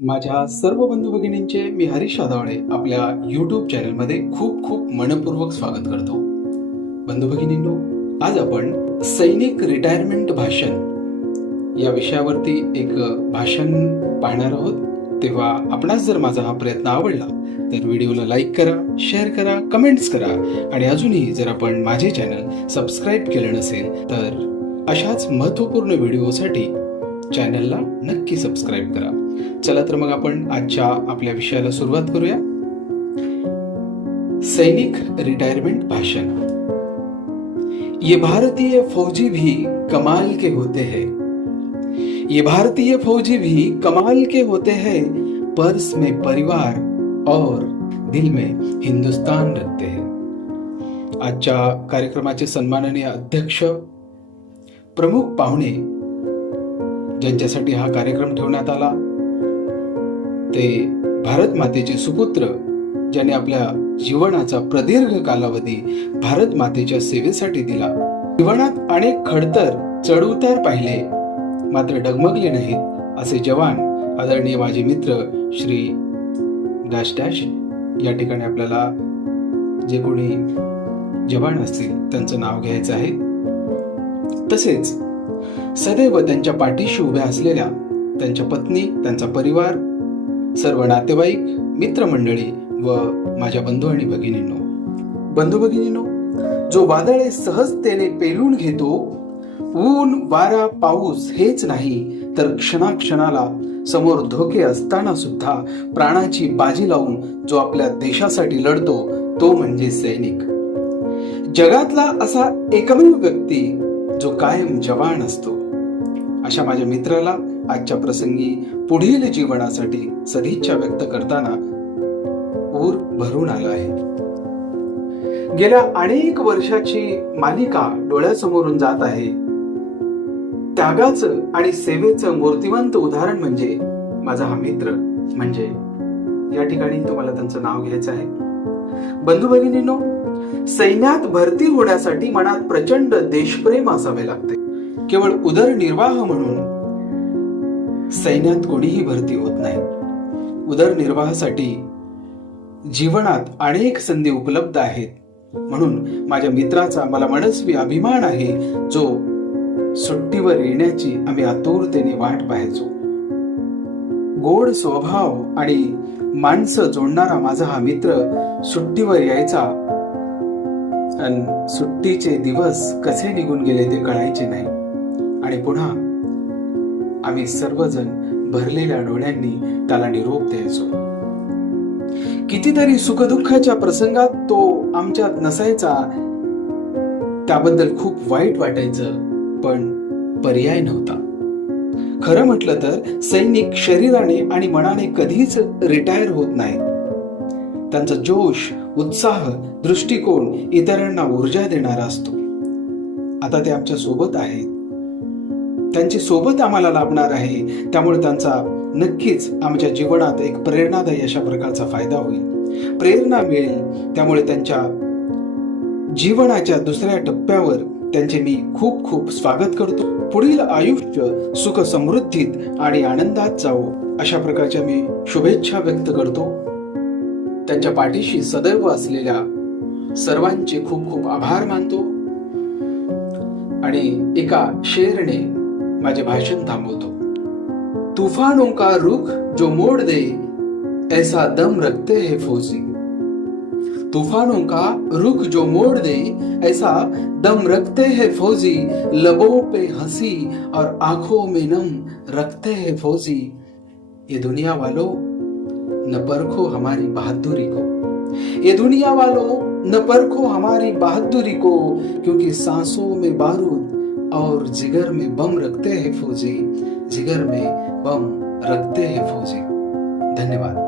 माझ्या सर्व बंधू भगिनींचे मी हरीश आदावळे आपल्या युट्यूब चॅनलमध्ये खूप खूप मनपूर्वक स्वागत करतो. बंधू भगिनींनो आज आपण सैनिक रिटायरमेंट भाषण या विषयावरती एक भाषण पाहणार आहोत. तेव्हा आपणास जर माझा हा प्रयत्न आवडला तर व्हिडिओला लाईक करा शेअर करा कमेंट्स करा आणि अजूनही जर आपण माझे चॅनल सबस्क्राईब केलं नसेल तर अशाच महत्त्वपूर्ण व्हिडिओसाठी चॅनलला नक्की सबस्क्राईब करा. चला तर मग आपण आजच्या आपल्या विषयाला सुरुवात करूया. सैनिक रिटायरमेंट भाषण. ये भारतीय फौजी भी कमाल के होते हैं. ये भारतीय फौजी भी कमाल के होते हैं पर्स में परिवार और दिल में हिंदुस्तान रखते हैं. आजच्या कार्यक्रमाचे सन्माननीय अध्यक्ष प्रमुख पाहुणे ज्यांच्यासाठी हा कार्यक्रम ठेवण्यात आला. ते भारत मातेचे सुपुत्र ज्याने आपल्या जीवनाचा प्रदीर्घ कालावधी भारत मातेच्या सेवेसाठी दिला. जीवनात अनेक खडतर चढउतार पाहिले मात्र डगमगले नाहीत असे जवान आदरणीय माझे मित्र श्री डॅश डॅश या ठिकाणी आपल्याला जे कोणी जवान असतील त्यांचं नाव घ्यायचं आहे. तसेच सदैव त्यांच्या पाठीशी उभ्या असलेल्या त्यांच्या पत्नी त्यांचा परिवार सर्व नातेवाईक मित्रमंडळी व माझ्या बंधू आणि भगिनींनो. बंधू भगिनींनो जो वादळे सहजतेने पेलून घेतो ऊन वारा पाऊस हेच नाही तर क्षणाक्षणाला समोर धोके असताना सुद्धा प्राणाची बाजी लावून जो आपल्या देशासाठी लढतो तो म्हणजे सैनिक. जगातला असा एकमेव व्यक्ती जो कायम जवान असतो. अशा माझ्या मित्राला आजच्या प्रसंगी पुढील जीवनासाठी सदिच्छा व्यक्त करताना ऊर भरून आला आहे. गेल्या अनेक वर्षाची मालिका डोळ्यासमोरून जात आहे. त्यागाचं आणि सेवेचं मूर्तिवंत उदाहरण म्हणजे माझा हा मित्र. म्हणजे या ठिकाणी तुम्हाला त्यांचं नाव घ्यायचं आहे. बंधू भगिनींनो सैन्यात भरती होण्यासाठी मनात प्रचंड देशप्रेम असावे लागते. केवळ उदरनिर्वाह म्हणून सैन्यात कोणीही भरती होत नाही. उदरनिर्वाहासाठी जीवनात अनेक संधी उपलब्ध आहेत. म्हणून माझ्या मित्राचा मला मनस्वी अभिमान आहे जो सुट्टीवर येण्याची आम्ही आतुरतेने वाट पाहायचो. गोड स्वभाव आणि माणसं जोडणारा माझा हा मित्र सुट्टीवर यायचा आणि सुट्टीचे दिवस कसे निघून गेले ते कळायचे नाही. आणि पुन्हा आम्ही सर्वजण भरलेल्या डोळ्यांनी त्याला निरोप द्यायचो. कितीतरी सुखदुःखाच्या प्रसंगात तो आमच्यात नसायचा त्याबद्दल खूप वाईट वाटायचं पण पर्याय नव्हता. खरं म्हटलं तर सैनिक शरीराने आणि मनाने कधीच रिटायर होत नाही त्यांचा जोश उत्साह दृष्टिकोन इतरांना ऊर्जा देणारा असतो. आता ते आमच्यासोबत आहेत. त्यांची सोबत आम्हाला लाभणार आहे. त्यामुळे त्यांचा नक्कीच आमच्या जीवनात एक प्रेरणादायी अशा प्रकारचा फायदा होईल. प्रेरणा मिळेल. त्यामुळे त्यांच्या जीवनाच्या दुसऱ्या टप्प्यावर त्यांचे मी खूप खूप स्वागत करतो. पुढील आयुष्य सुख समृद्धीत आणि आनंदात जावो अशा प्रकारच्या मी शुभेच्छा व्यक्त करतो. त्यांच्या पाठीशी सदैव असलेल्या सर्वांचे खूप खूप आभार मानतो आणि एका शेरने माझे भाषण थांबवतो. तूफानों का रुख जो मोड़ दे ऐसा दम रखते हैं फौजी. तूफानों का रुख जो मोड़ दे ऐसा दम रखते हैं फौजी. लबों पे हंसी और आंखों में नम रखते हैं फौजी. ये दुनिया वालों न परखो हमारी बहादुरी को। ये दुनिया वालों, न परखो हमारी बहादुरी को, क्योंकि सांसों में बारूद और जिगर में बम रखते हैं फौजी। जिगर में बम रखते हैं फौजी। धन्यवाद।